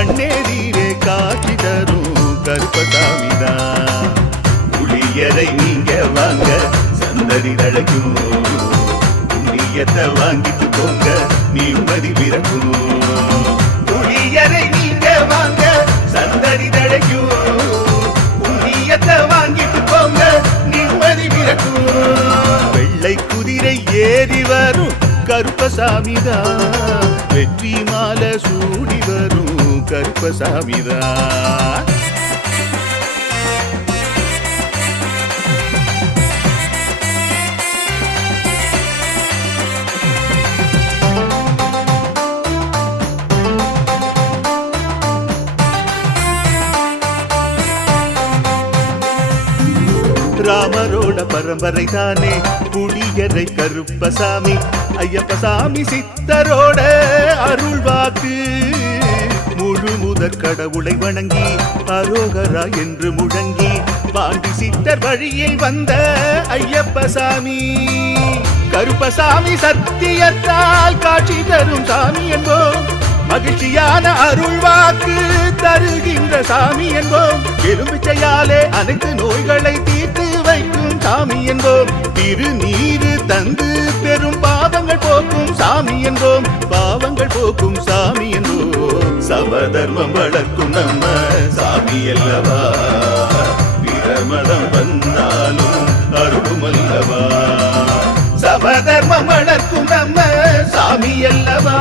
கண்ணேரீரே காட்சி தரும் கருப்பசாமிதான். புளியரை நீங்க வாங்க சந்ததி தழைக்கும், புண்ணியத்தை வாங்கிட்டு போங்க நிம்மதி பிறக்கும். புளியரை நீங்க வாங்க சந்ததி தழைக்கும், புண்ணியத்தை வாங்கிட்டு போங்க நிம்மதி பிறக்கும். வெள்ளை குதிரை ஏறி வரும் கருப்பசாமிதான், வெற்றி மாலை சூடி வரும் கருப்பசாமிதான். ராமரோட பரம்பரை தானே புளியரை கருப்பசாமி, ஐயப்பசாமி சித்தரோட அருள் வாக்கு. முழு முதற் கடவுளை வணங்கி அரோகரா என்று முழங்கி பாண்டி சித்தர் வழியில் வந்த ஐயப்பசாமி. கருப்பசாமி சத்தியத்தால் காட்சி தரும் சாமி என்போம், மகிழ்ச்சியான அருள் வாக்கு தருகின்ற சாமி என்போம். எலும்பிச்சையாலே அனைத்து நோய்களை தீர்த்து வைக்கும் சாமி என்போம். திருநீரு தந்து பெரும் பாவங்கள் போக்கும் சாமி என்போம், பாவங்கள் போக்கும் சாமி என்போம். சமதர்மம் வளர்க்கும் நம்ம சாமி அல்லவா, பிரமணம் வந்தாலும் அருளும் அல்லவா. சமதர்மம் வளர்க்கும் நம்ம சாமி அல்லவா.